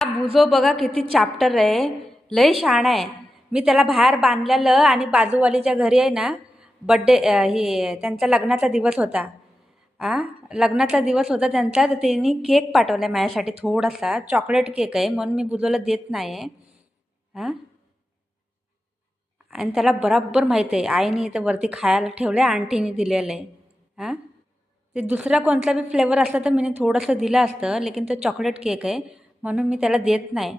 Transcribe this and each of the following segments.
हा बुजो बघा किती चॅप्टर आहे. लय शहाणा आहे. मी त्याला बाहेर बांधलेलं आणि बाजूवालीच्या घरी आहे ना बड्डे हे त्यांचा लग्नाचा दिवस होता. आ लग्नाचा दिवस होता त्यांचा, तर त्यांनी केक पाठवला माझ्यासाठी थोडासा चॉकलेट केक आहे म्हणून मी बुजोला देत नाही आहे. हां आणि त्याला बराबर माहीत आहे आईने इथं वरती खायला ठेवलं आहे, आंटीने दिलेलं आहे. हां ते दुसरा कोणता बी फ्लेवर असता तर मी थोडंसं दिलं असतं, लेकिन तो चॉकलेट केक आहे म्हणून मी त्याला देत नाही.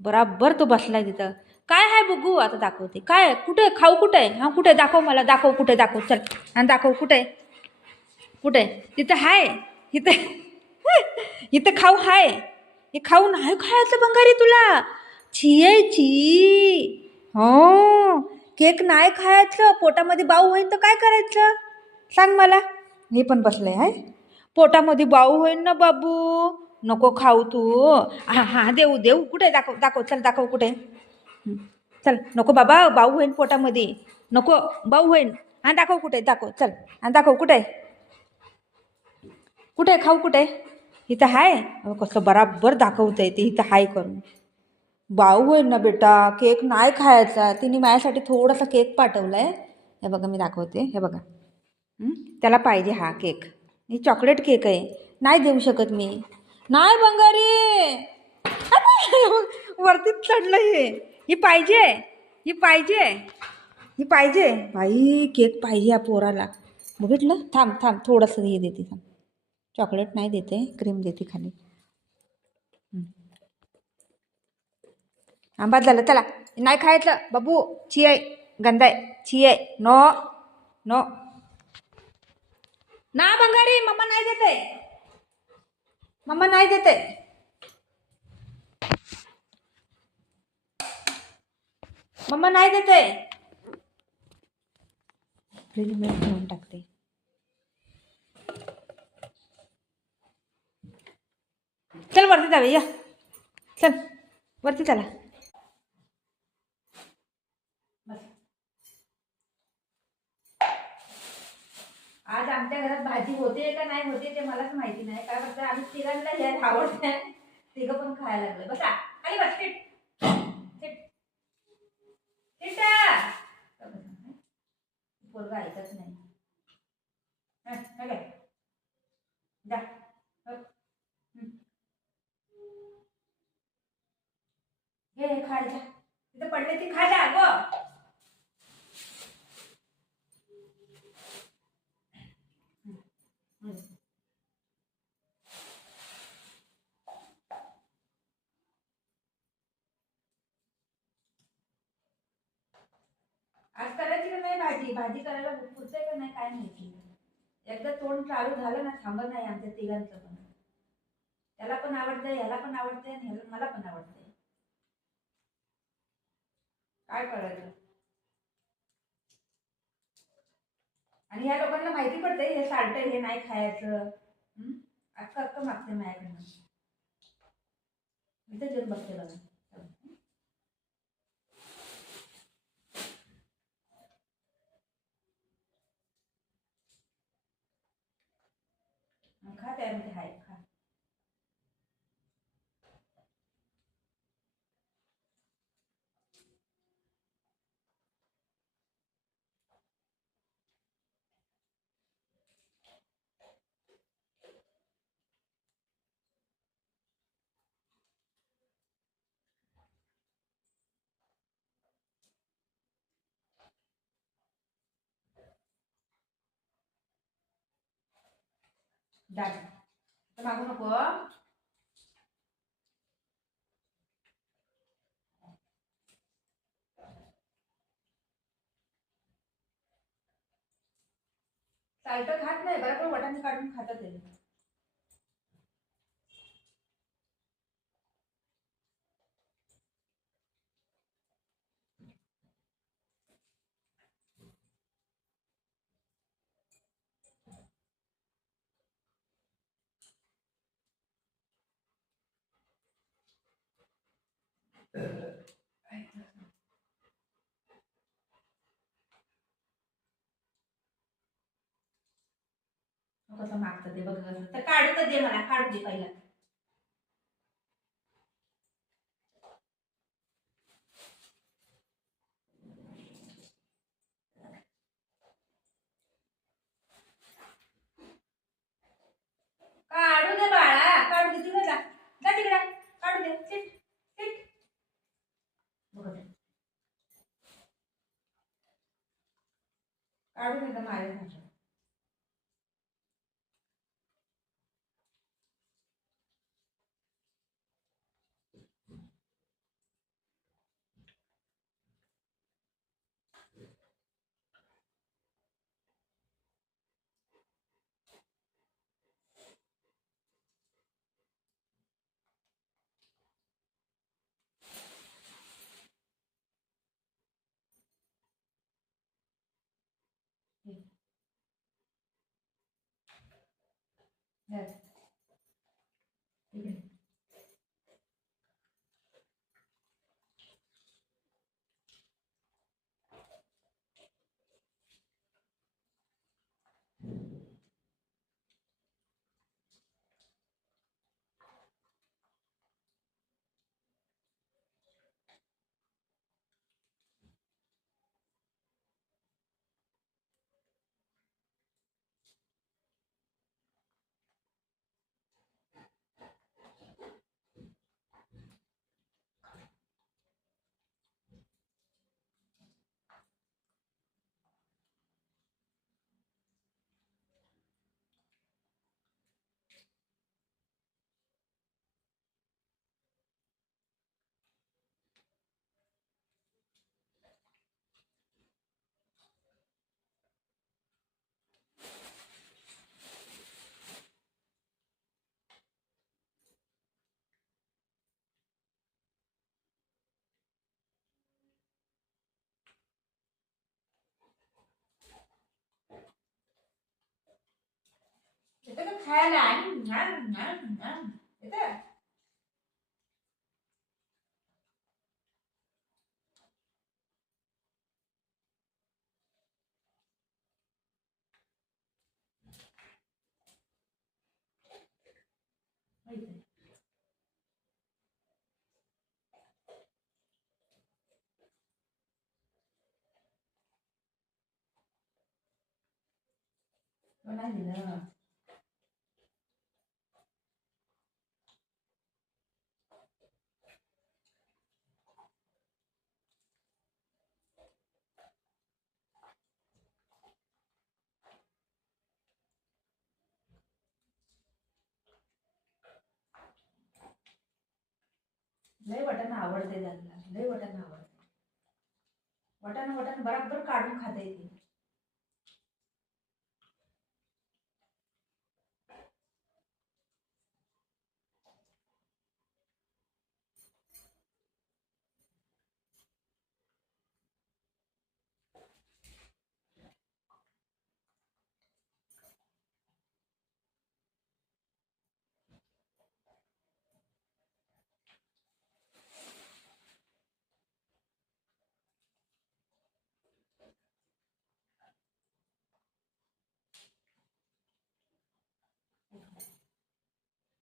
बराबर तो बसलाय तिथं. काय आहे बघू आता दाखवते. काय आहे? कुठे आहे? खाऊ कुठे आहे? हां कुठे आहे? दाखव मला, दाखव कुठे, दाखव चल आणि दाखव कुठे आहे? कुठे आहे? तिथं आहे. इथं इथं खाऊ आहे. हे खाऊ नाही खायचं बंगारी तुला. छी आहे छी. हो केक नाही खायचं. पोटामध्ये बाऊ होईन तर काय करायचं सांग मला. हे पण बसलंय आहे. पोटामध्ये बाऊ होईन ना बाबू. नको खाऊ तू. हां हां देऊ देऊ. कुठे दाखव, दाखव चल, दाखव कुठे. चल नको बाबा, बाऊ होईन पोटामध्ये. नको बाऊ होईन. हां दाखव कुठे, दाखव चल आणि दाखव कुठे. कुठे खाऊ कुठे. इथं हाय. कसं बराबर दाखवतंय ते इथं हाय करून. बाऊ होईल ना बेटा. केक नाही खायचा. तिने माझ्यासाठी थोडासा केक पाठवलाय. हे बघा मी दाखवते. हे बघा. त्याला पाहिजे हा केक. ही चॉकलेट केक आहे. नाही देऊ शकत मी. नाही बंगारी. वरतीच चढलं हे. ही पाहिजे. ही पाहिजे. ही पाहिजे. बाई केक पाहिजे या पोराला. बघितलं. थांब थांब थोडंसं हे देते थांब. चॉकलेट नाही देते, क्रीम देते खाली. आंबा झालं चला. नाही खायचं बाबू. छी आहे. गंदा आहे. छी आहे. No no. ना बंगारी मम्मा नाही देते. मम्मा नाही देते. मम्मा नाही देते. फ्रीज मध्ये ठेवून टाकते. चल वरती जावे या. चल वरती चला. आज आमच्या घरात भाजी होते का नाही होते ते मलाच माहिती नाही. काय म्हणतं आम्ही तिघांना हे आवडते. तिघं पण खायला लागलं. बसा खाली बस. Seat seat seat. पोरगा ऐकत नाही. जा. हे खायच्या तिथं पडले ती खा जा गो. आज करायची का नाही भाजी. भाजी करायला पुरतंय का नाही काय माहिती. एकदा तोंड चालू झालं ना थांबत नाही आमच्या तिघांचं पण. त्याला पण आवडतंय, ह्याला पण आवडतंय आणि मला पण आवडतंय. काय करायचं. आणि ह्या लोकांना माहिती पडतंय हे साल्ट हे नाही खायचं. अक्क अक्क मागते माझ्याकडनं. इथे जेवण बघते बघा. खा त्यामध्ये हाय खा. दाद मागू नको. साल्ट खात नाही बरोबर. वटाने काढून खातात ते. कसं मागतं ते बघ. तर काढू तर दे मला. काढू दे पहिला. काढून एकदम माझ्या इकडे येतं का खायला येतं नाही दिलं लय वटाण आवडते त्यांना लय वटाण आवडते वटाण बराबर काढून खाता येते